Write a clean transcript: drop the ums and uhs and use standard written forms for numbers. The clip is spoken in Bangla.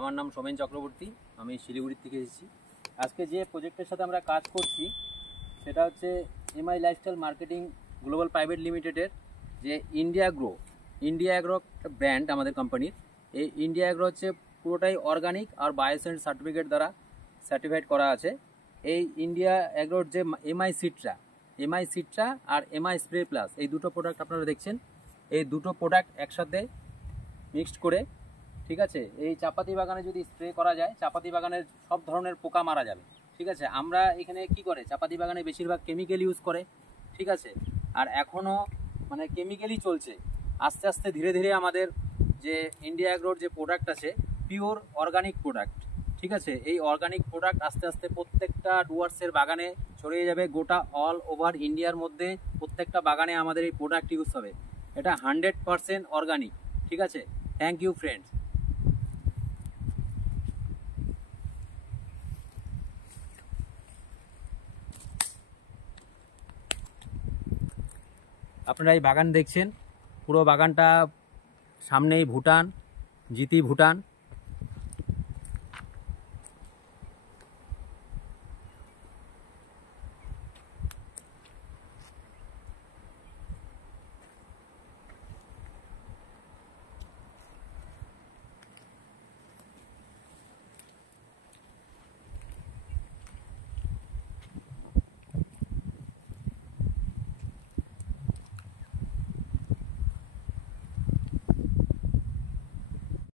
আমার নাম সোমেন চক্রবর্তী, আমি শিলিগুড়ি থেকে এসেছি। আজকে যে প্রজেক্টের সাথে আমরা কাজ করছি সেটা হচ্ছে MI lifestyle marketing global private লিমিটেডের যে ইন্ডিয়া অ্যাগ্রো একটা ব্র্যান্ড আমাদের কোম্পানির। এই ইন্ডিয়া অ্যাগ্রো হচ্ছে পুরোটাই অর্গানিক আর বায়োসেন্ট সার্টিফিকেট দ্বারা সার্টিফাইড করা আছে। এই ইন্ডিয়া অ্যাগ্রোর যে এমআই সিট্রা আর এমআই স্প্রে প্লাস, এই দুটো প্রোডাক্ট আপনারা দেখছেন, এই দুটো প্রোডাক্ট একসাথে মিক্সড করে, ঠিক আছে, এই চাপাতি বাগানে যদি স্প্রে করা যায় চাপাতি বাগানের সব ধরনের পোকা মারা যাবে। ঠিক আছে, আমরা এখানে কি করে, চাপাতি বাগানে বেশিরভাগ কেমিক্যাল ইউজ করে, ঠিক আছে, আর এখনও মানে কেমিক্যালই চলছে। আস্তে আস্তে ধীরে ধীরে আমাদের যে ইন্ডিয়া অ্যাগ্রোর যে প্রোডাক্ট আছে পিওর অর্গানিক প্রোডাক্ট, ঠিক আছে, এই অর্গানিক প্রোডাক্ট আস্তে আস্তে প্রত্যেকটা ডুয়ার্সের বাগানে ছড়িয়ে যাবে। গোটা অল ওভার ইন্ডিয়ার মধ্যে প্রত্যেকটা বাগানে আমাদের এই প্রোডাক্ট ইউজ হবে। এটা 100% অর্গানিক, ঠিক আছে। Thank you friends. আপনারা এই বাগান দেখছেন, পুরো বাগানটা সামনেই ভুটান, জিতি ভুটান,